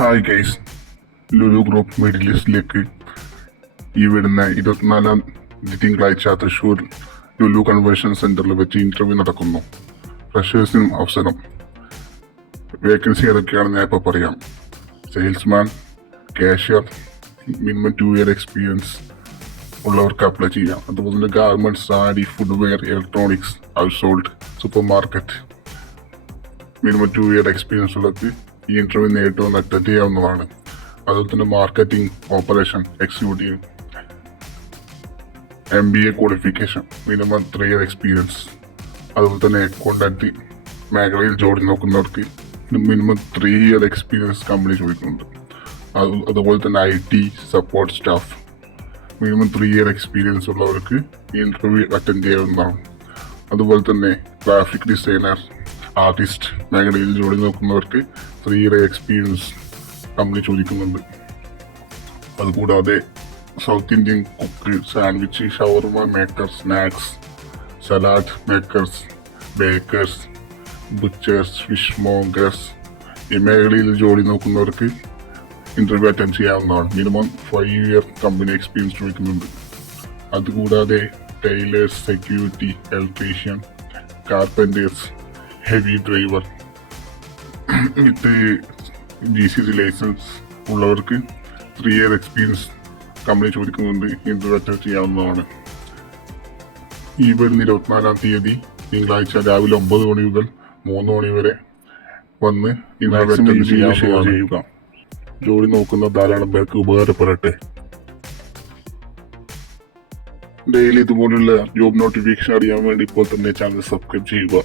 Hi guys, Lulu group middle ഈസ്റ്റിലേക്ക് ഈ വരുന്ന 24 തിങ്കളാഴ്ച തൃശ്ശൂർ ലുലു കൺവെൻഷൻ സെന്ററിൽ വെച്ച് ഇന്റർവ്യൂ നടക്കുന്നു. ഫ്രഷേഴ്സിനും അവസരം. വേക്കൻസി ഏതൊക്കെയാണെന്ന് ഞാൻ ഇപ്പോൾ പറയാം. Salesman, cashier, minimum 2 year experience ഉള്ളവർക്ക് അപ്ലൈ ചെയ്യാം. അതുപോലെ തന്നെ garments, sari, footwear, electronics, house hold, super market. Minimum 2 year experience ഉള്ളവർക്ക് ഈ ഇന്റർവ്യൂ നേരിട്ട് വന്ന് അറ്റൻഡ് ചെയ്യാവുന്നതാണ്. അതുപോലെ തന്നെ marketing, operation executive, MBA qualification, minimum 3 year experience. അതുപോലെ തന്നെ അക്കൗണ്ടന്റ് മേഖലയിൽ ജോലി നോക്കുന്നവർക്ക് മിനിമം 3 ഇയർ എക്സ്പീരിയൻസ് കമ്പനി ചോദിക്കുന്നുണ്ട്. അതുപോലെ തന്നെ IT support staff, minimum 3 year experience ഉള്ളവർക്ക് ഈ ഇന്റർവ്യൂ അറ്റൻഡ് ചെയ്യാവുന്നതാണ്. അതുപോലെ തന്നെ ഗ്രാഫിക് ഡിസൈനർ, ആർട്ടിസ്റ്റ് മേഖലയിൽ ജോലി നോക്കുന്നവർക്ക് 3 ഇയർ എക്സ്പീരിയൻസ് കമ്പനി ചോദിക്കുന്നുണ്ട്. അതുകൂടാതെ സൗത്ത് ഇന്ത്യൻ കുക്ക്, സാൻഡ്വിച്ച്, ഷവർമ maker, snacks, salad makers, bakers, butchers, fish mongers ഈ മേഖലയിൽ ജോലി നോക്കുന്നവർക്ക് ഇന്റർവ്യൂ അറ്റൻഡ് ചെയ്യാവുന്നതാണ്. മിനിമം 5 ഇയർ കമ്പനി എക്സ്പീരിയൻസ് ചോദിക്കുന്നുണ്ട്. അതുകൂടാതെ tailors, security, electrician, carpenters, heavy driver with GCC license ഉള്ളവർക്ക് 3 ഇയർ എക്സ്പീരിയൻസ് കമ്പനി ചോദിക്കുന്നുണ്ട്. ഇന്റർവ്യൂ അറ്റൻഡ് ചെയ്യാവുന്നതാണ്. ഈ വരുന്ന 24-ാം തീയതി തിങ്കളാഴ്ച രാവിലെ 9 മണി മുതൽ 3 മണി വരെ വന്ന് ഇന്റർവ്യൂ അറ്റൻഡ് ചെയ്യുക. ജോലി നോക്കുന്ന ധാരാളം പേർക്ക് ഉപകാരപ്പെടട്ടെ. ഡെയിലി ഇതുപോലുള്ള ജോബ് നോട്ടിഫിക്കേഷൻ അറിയാൻ വേണ്ടി ഇപ്പോൾ തന്നെ ചാനൽ സബ്സ്ക്രൈബ് ചെയ്യുക.